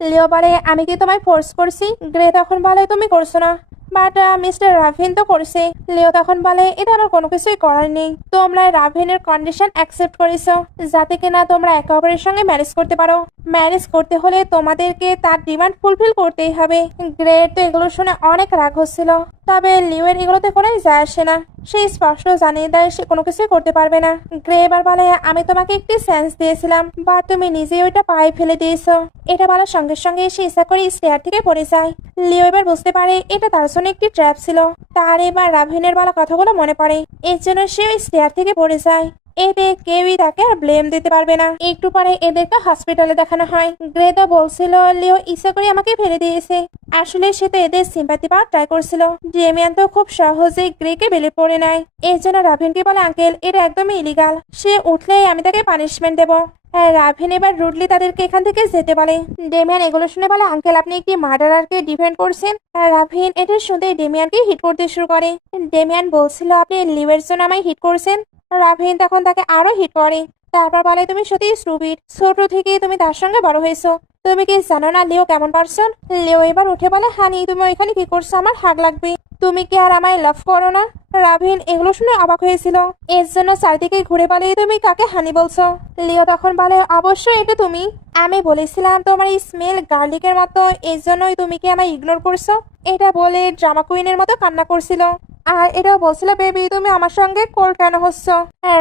লিও বলে, আমি কি তোমায় ফোর্স করছি? গ্রে তখন বলে, তুমি করছো না, বাট মিস্টার রাভিন তো করছে। লিও তখন বলে, এটা আমার কোনো কিছুই করার নেই, তোমরা রাভিনের কন্ডিশন অ্যাকসেপ্ট করেছো যাতে কিনা তোমরা একে অপরের সঙ্গে ম্যারেজ করতে পারো। ম্যারেজ করতে হলে তোমাদেরকে তার ডিমান্ড ফুলফিল করতেই হবে। গ্রেট তো এগুলো শুনে অনেক রাগ হচ্ছিল, তবে লিওয়ের এগুলোতে কোনো যায় আসে না। সে স্পষ্ট জানিয়ে দেয় সে কোনো কিছুই করতে পারবে না। গ্রে এবার বলে, আমি তোমাকে একটি সেন্স দিয়েছিলাম, বা তুমি নিজেই ওইটা পায়ে ফেলে দিয়েছো। এটা বলার সঙ্গে সঙ্গে সে ইচ্ছা করে স্টেয়ার থেকে পড়ে যায়। লিও এবার বুঝতে পারে এটা তার জন্য একটি ট্র্যাপ ছিল। তার এবার রাভিনের বলা কথাগুলো মনে পড়ে, এর জন্য সে ওই স্টেয়ার থেকে পড়ে যায়। এতে কেউই তাকে আর ব্লেম দিতে পারবে না। একটু পরে এদেরকে হসপিটালে দেখানো হয়। গ্রেতা বলছিল লিও ইচ্ছা করে আমাকে ফেলে দিয়েছে, আসলে সে তো এদের সিম্পাতি পাওয়ার ট্রাই করছিল। ডেমিয়ান তো খুব সহজেই গ্রেকে বেলে পড়ে নেয়। এর জন্য রাভিনকে বলে, আঙ্কেল এটা একদমই ইলিগাল, সে উঠলেই আমি তাকে পানিশমেন্ট দেবো। রাভিন এবার রুডলি তাদেরকে এখান থেকে যেতে বলে। ডেমিয়ান এগুলো শুনে বলে, আঙ্কেল আপনি একটি মার্ডারারকে ডিফেন্ড করছেন? রাভিন এটা শুনতে ডেমিয়ানকে হিট করতে শুরু করে। ডেমিয়ান বলছিল, আপনি লিওয়ের জন্য আমায় হিট করছেন। রাভিন তখন তাকে আরো হিট করে। তারপর বলে, তুমি সত্যি স্টুপিড, ছোট থেকে তুমি তার সঙ্গে বড় হয়েছো, তুমি কি জানো না লিও কেমন পারসন? লিও এবার উঠে বলে, হানি তুমি ওইখানে কি করছো? আমার হাগ লাগবে, তুমি কি আর আমায় লাভ করো না? রাভিন এগুলো শুনে অবাক হয়েছিল, এর জন্য চারিদিকে ঘুরে বলে, তুমি কাকে হানি বলছো? লিও তখন বলে, অবশ্যই এটা তুমি। আমি বলেছিলাম তোমার এই স্মেল গার্লিকের মতো, এর জন্যই তুমি কি আমায় ইগনোর করছো? এটা বলে ড্রামা কুইনের মতো কান্না করছিল, আর এটাও বলছিল, বেবি তুমি আমার সঙ্গে কোল কেন হচ্ছ?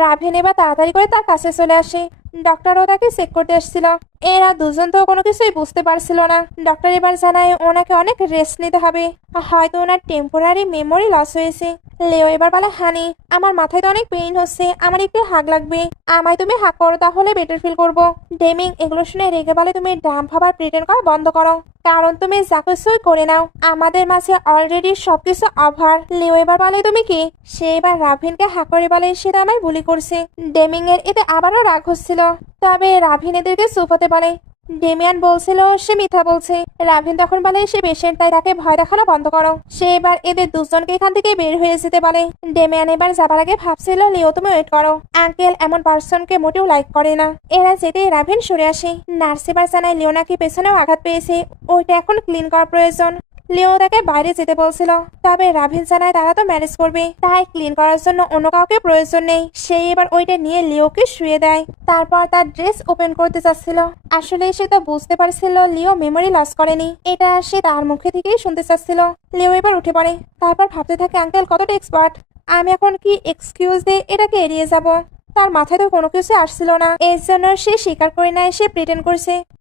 রাভিন এবার তাড়াতাড়ি করে তার কাছে চলে আসে। ডক্টরও তাকে চেক করতে এসেছিল। এরা দুজন তো কোনো কিছুই বুঝতে পারছিল না। ডক্টর এবার জানায় ওনাকে অনেক রেস্ট নিতে হবে, হয়তো ওনার টেম্পোরারি মেমোরি লস হয়েছে। লেও এবার বলে, হানি আমার মাথায় তো অনেক পেইন হচ্ছে, আমার একটু হাগ লাগবে, আমায় তুমি হাগ করো তাহলে বেটার ফিল করবো। ডেমিং এগুলো শুনে রেগে বলে, তুমি ডাম্প হবার প্রিটেন্ড করা বন্ধ করো, কারণ তুমি যা কিছুই করে নাও আমাদের মাঝে অলরেডি সবকিছু অভার। লিও এবার বলে, তুমি কি? সে এবার রাভিনকে হাঁ করে বলে, সেটা আমায় বুলি করছে। ডেমিং এর এতে আবারও রাগ হচ্ছিল, তবে রাভিন এদেরকে চুপ হতে বলে। ডেমিয়ান বলছিল সে মিথ্যা বলছে। রাভিন তখন বলে, সে পেশেন্ট, তাই তাকে ভয় দেখানো বন্ধ করো। সে এবার এদের দুজনকে এখান থেকে বের হয়ে যেতে বলে। ডেমিয়ান এবার যাবার আগে ভাবছিল, লিও তুমি ওয়েট করো, আঙ্কেল এমন পার্সনকে মোটেও লাইক করে না। এরা যেতেই রাভিন সরে আসে। নার্স এবার জানায় লিও নাকি পেছনেও আঘাত পেয়েছে, ওইটা এখন ক্লিন করা প্রয়োজন। লিও তাকে বাইরে যেতে বলছিল, তবে রাভিন জানায় তারা তো ম্যারেজ করবে, তাই ক্লিন করার জন্য অন্য কাউকে প্রয়োজন নেই। সে এবার ওইটা নিয়ে লিওকে শুয়ে দেয়। তারপর তার ড্রেস ওপেন করতে চাচ্ছিল, আসলে সে তো বুঝতে পারছিল লিও মেমোরি লস করেনি, এটা সে তার মুখে থেকেই শুনতে চাচ্ছিল। লিও এবার উঠে পড়ে, তারপর ভাবতে থাকে, আঙ্কেল কতটা এক্সপার্ট, আমি এখন কি এক্সকিউজ দিয়ে এটাকে এড়িয়ে যাব? তার মাথায় তো কোনো কিছু আসছিল না, এর জন্য সে স্বীকার করে নেয় সে প্রিটেন্ড করছে।